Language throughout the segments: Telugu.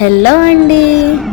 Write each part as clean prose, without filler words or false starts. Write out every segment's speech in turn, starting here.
హలో అండి,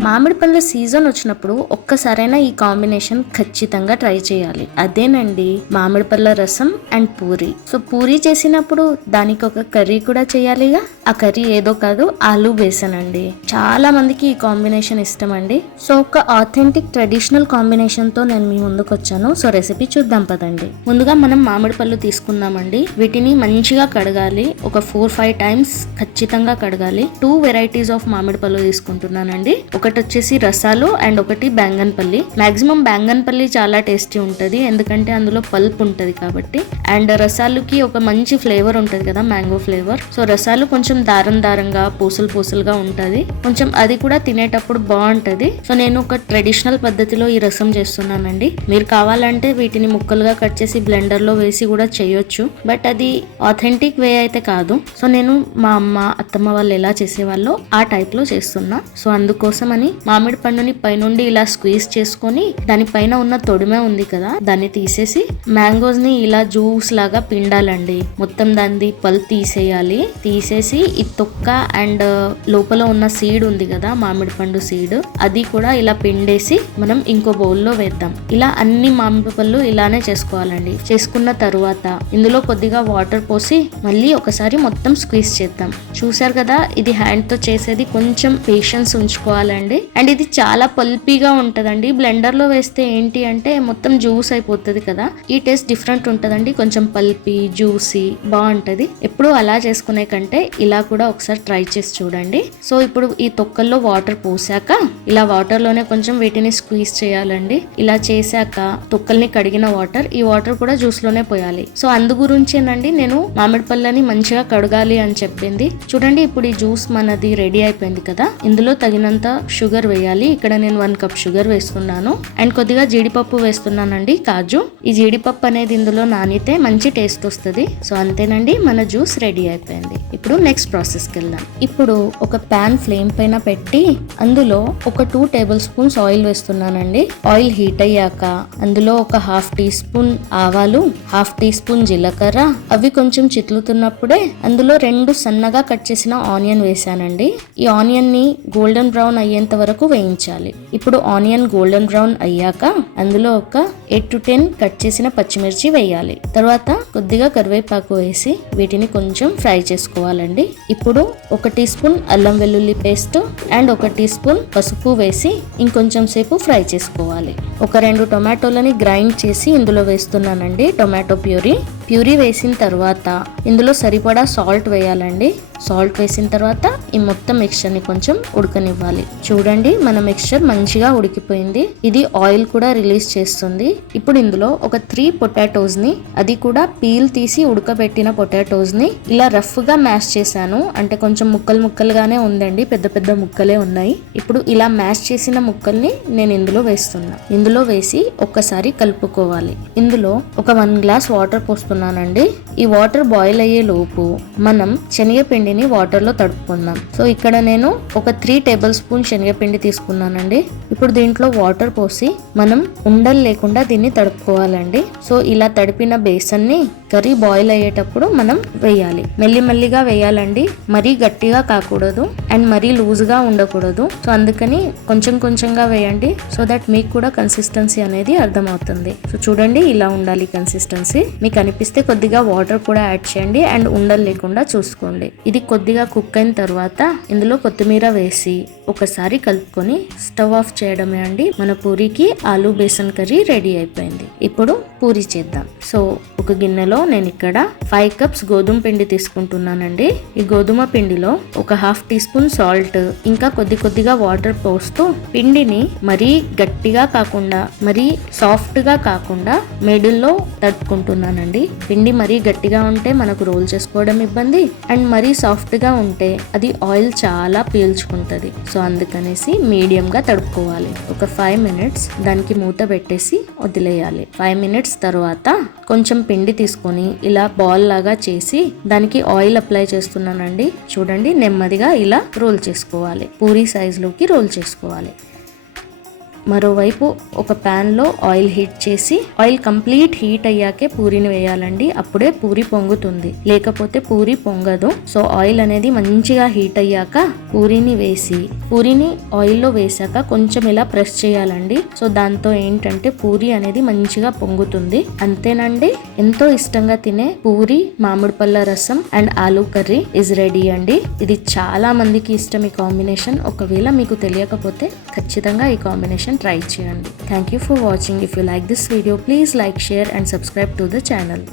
మామిడి పళ్ళ సీజన్ వచ్చినప్పుడు ఒక్కసారైనా ఈ కాంబినేషన్ ఖచ్చితంగా ట్రై చేయాలి. అదేనండి మామిడి పళ్ళ రసం అండ్ పూరి. సో పూరి చేసినప్పుడు దానికి ఒక కర్రీ కూడా చేయాలిగా. ఆ కర్రీ ఏదో కాదు, ఆలూ బేసన్ అండి. చాలా మందికి ఈ కాంబినేషన్ ఇష్టం అండి. సో ఒక ఆథెంటిక్ ట్రెడిషనల్ కాంబినేషన్ తో నేను మీ ముందుకు వచ్చాను. సో రెసిపీ చూద్దాం పదండి. ముందుగా మనం మామిడి పళ్ళు తీసుకుందామండి. వీటిని మంచిగా కడగాలి. ఒక 4-5 టైమ్స్ ఖచ్చితంగా కడగాలి. 2 వెరైటీస్ ఆఫ్ మామిడి పళ్ళు తీసుకుంటున్నానండి. ఒకటి వచ్చేసి రసాలు అండ్ ఒకటి బ్యాంగన్పల్లి. మాక్సిమం బ్యాంగన్పల్లి చాలా టేస్టీ ఉంటది, ఎందుకంటే అందులో పల్ప్ ఉంటది కాబట్టి. అండ్ రసాలుకి ఒక మంచి ఫ్లేవర్ ఉంటది కదా, మ్యాంగో ఫ్లేవర్. సో రసాలు కొంచెం దారంగా పూసలుగా ఉంటది, కొంచెం అది కూడా తినేటప్పుడు బాగుంటది. సో నేను ఒక ట్రెడిషనల్ పద్ధతిలో ఈ రసం చేస్తున్నానండి. మీరు కావాలంటే వీటిని ముక్కలుగా కట్ చేసి బ్లెండర్ లో వేసి కూడా చేయొచ్చు, బట్ అది ఆథెంటిక్ వే అయితే కాదు. సో నేను మా అమ్మ అత్తమ్మ వాళ్ళు ఎలా చేసేవాళ్ళో ఆ టైప్ లో చేస్తున్నా. సో అందుకోసమని మామిడి పండుని పైనుండి ఇలా స్క్వీజ్ చేసుకొని దానిపైన ఉన్న తొడిమ ఉంది కదా, దాన్ని తీసేసి మ్యాంగోస్ ని ఇలా జ్యూస్ లాగా పిండాలండి. మొత్తం దాన్ని పల్ప్ తీసేయాలి. తీసేసి ఈ తొక్క అండ్ లోపల ఉన్న సీడ్ ఉంది కదా, మామిడి పండు సీడ్, అది కూడా ఇలా పిండేసి మనం ఇంకో బౌల్లో వేద్దాం. ఇలా అన్ని మామిడి పళ్ళు ఇలానే చేసుకోవాలండి. చేసుకున్న తరువాత ఇందులో కొద్దిగా వాటర్ పోసి మళ్ళీ ఒకసారి మొత్తం స్క్వీజ్ చేద్దాం. చూసారు కదా, ఇది హ్యాండ్ తో చేసేది కొంచెం పేషెన్స్ ఉంచుకోవాలండి. అండ్ ఇది చాలా పల్పీగా ఉంటదండి. బ్లెండర్ లో వేస్తే ఏంటి అంటే మొత్తం జ్యూస్ అయిపోతుంది కదా, ఈ టేస్ట్ డిఫరెంట్ ఉంటదండి. కొంచెం పల్పీ జ్యూసీ బాగుంటది. ఎప్పుడు అలా చేసుకునే కంటే ఇలా కూడా ఒకసారి ట్రై చేసి చూడండి. సో ఇప్పుడు ఈ తొక్కల్లో వాటర్ పోసాక ఇలా వాటర్ లోనే కొంచెం వీటిని స్క్వీజ్ చేయాలండి. ఇలా చేశాక తొక్కల్ని కడిగిన వాటర్, ఈ వాటర్ కూడా జ్యూస్ లోనే పోయాలి. సో అందు గురించేనండి నేను మామిడి పళ్ళని మంచిగా కడగాలి అని చెప్పింది. చూడండి, ఇప్పుడు ఈ జ్యూస్ మనది రెడీ అయిపోయింది కదా. ఇందులో తగినంత షుగర్ వేయాలి. ఇక్కడ నేను 1 కప్ షుగర్ వేస్తున్నాను. అండ్ కొద్దిగా జీడిపప్పు వేస్తున్నానండి, కాజు. ఈ జీడిపప్పు అనేది ఇందులో నానితే మంచి టేస్ట్ వస్తుంది. సో అంతేనండి, మన జ్యూస్ రెడీ అయిపోయింది. ఇప్పుడు నెక్స్ట్ ప్రాసెస్ కి వెళ్దాం. ఇప్పుడు ఒక ప్యాన్ ఫ్లేమ్ పైన పెట్టి అందులో ఒక 2 టేబుల్ స్పూన్స్ ఆయిల్ వేస్తున్నానండి. ఆయిల్ హీట్ అయ్యాక అందులో ఒక 1/2 టీ స్పూన్ ఆవాలు, 1/2 టీ స్పూన్ జీలకర్ర, అవి కొంచెం చిట్లుతున్నప్పుడే అందులో 2 సన్నగా కట్ చేసిన ఆనియన్ వేసానండి. ఈ ఆనియన్ ని గోల్డెన్ బ్రౌన్ అయ్యేంత వరకు వేయించాలి. ఇప్పుడు ఆనియన్ గోల్డెన్ బ్రౌన్ అయ్యాక అందులో ఒక 8 to 10 కట్ చేసిన పచ్చిమిర్చి వేయాలి. తర్వాత కొద్దిగా కరివేపాకు వేసి వీటిని కొంచెం ఫ్రై చేసుకోవాలండి. ఇప్పుడు 1 టీ స్పూన్ అల్లం వెల్లుల్లి పేస్ట్ అండ్ 1 టీ స్పూన్ పసుపు వేసి ఇంకొంచెం సేపు ఫ్రై చేసుకోవాలి. ఒక 2 టొమాటోలని గ్రైండ్ చేసి ఇందులో వేస్తున్నానండి. టొమాటో ప్యూరీ వేసిన తర్వాత ఇందులో సరిపడా సాల్ట్ వేయాలండి. సాల్ట్ వేసిన తర్వాత ఈ మొత్తం మిక్చర్ ని కొంచెం ఉడకనివ్వాలి. చూడండి, మన మిక్చర్ మంచిగా ఉడికిపోయింది. ఇది ఆయిల్ కూడా రిలీజ్ చేస్తుంది. ఇప్పుడు ఇందులో ఒక 3 పొటాటోస్ ని, అది కూడా పీల్ తీసి ఉడకబెట్టిన పొటాటోస్ ని ఇలా రఫ్ గా మ్యాష్ చేశాను. అంటే కొంచెం ముక్కలుగానే ఉందండి, పెద్ద ముక్కలే ఉన్నాయి. ఇప్పుడు ఇలా మ్యాష్ చేసిన ముక్కల్ని నేను ఇందులో వేస్తున్నా. ఇందులో వేసి ఒక్కసారి కలుపుకోవాలి. ఇందులో ఒక 1 గ్లాస్ వాటర్ పోస్తున్నానండి. ఈ వాటర్ బాయిల్ అయ్యే లోపు మనం శనగపిండిని వాటర్ లో తడుపుకుందాం. సో ఇక్కడ నేను ఒక 3 టేబుల్ స్పూన్ శనగపిండి తీసుకున్నానండి. ఇప్పుడు దీంట్లో వాటర్ పోసి మనం ఉండలు లేకుండా దీన్ని తడుపుకోవాలండి. సో ఇలా తడిపిన బేసన్ ని కర్రీ బాయిల్ అయ్యేటప్పుడు మనం వేయాలి. మెల్లిగా వేయాలండి, మరీ గట్టిగా కాకూడదు అండ్ మరీ లూజ్ గా ఉండకూడదు. సో అందుకని కొంచెంగా వేయండి, సో దట్ మీకు కూడా కన్సిస్టెన్సీ అనేది అర్థమవుతుంది. సో చూడండి, ఇలా ఉండాలి కన్సిస్టెన్సీ. మీకు అనిపిస్తే కొద్దిగా వాటర్ కూడా యాడ్ చేయండి అండ్ ఉండలు లేకుండా చూసుకోండి. ఇది కొద్దిగా కుక్ అయిన తర్వాత ఇందులో కొత్తిమీర వేసి ఒకసారి కలుపుకొని స్టవ్ ఆఫ్ చేయడమే అండి. మన పూరికి ఆలూ బేసన్ కర్రీ రెడీ అయిపోయింది. ఇప్పుడు పూరి చేద్దాం. సో ఒక గిన్నెలో నేను ఇక్కడ 5 కప్స్ గోధుమ పిండి తీసుకుంటున్నానండి. ఈ గోధుమ పిండిలో ఒక 1/2 టీ స్పూన్ సాల్ట్ ఇంకా కొద్దిగా వాటర్ పోస్తూ పిండిని మరీ గట్టిగా కాకుండా మరీ సాఫ్ట్ గా కాకుండా మిడిల్ లో తడుపుకుంటున్నానండి. పిండి మరీ గట్టిగా ఉంటే మనకు రోల్ చేసుకోవడం ఇబ్బంది, అండ్ మరీ సాఫ్ట్ గా ఉంటే అది ఆయిల్ చాలా పీల్చుకుంటది. సో అందుకనేసి మీడియం గా తడుపుకోవాలి. ఒక 5 మినిట్స్ దానికి మూత పెట్టేసి వదిలేయాలి. 5 మినిట్స్ తర్వాత కొంచెం పిండి తీసుకొని ఇలా బాల్ లాగా చేసి దానికి ఆయిల్ అప్లై చేస్తున్నానండి. చూడండి, నెమ్మదిగా ఇలా రోల్ చేసుకోవాలి. పూరీ సైజ్ లోకి రోల్ చేసుకోవాలి. మరోవైపు ఒక ప్యాన్ లో ఆయిల్ హీట్ చేసి ఆయిల్ కంప్లీట్ హీట్ అయ్యాకే పూరిని వేయాలండి. అప్పుడే పూరి పొంగుతుంది, లేకపోతే పూరి పొంగదు. సో ఆయిల్ అనేది మంచిగా హీట్ అయ్యాక పూరిని వేసి పూరిని ఆయిల్లో వేసాక కొంచెం ఇలా ప్రెస్ చేయాలండి. సో దాంతో ఏంటంటే పూరి అనేది మంచిగా పొంగుతుంది. అంతేనండి, ఎంతో ఇష్టంగా తినే పూరి మామిడి పళ్ళ రసం and aloo curry is ready అండి. ఇది చాలా మందికి ఇష్టం ఈ కాంబినేషన్. ఒకవేళ మీకు తెలియకపోతే ఖచ్చితంగా ఈ కాంబినేషన్ ట్రై చేయండి. Thank you for watching. If you like this video please like, share and subscribe to the channel.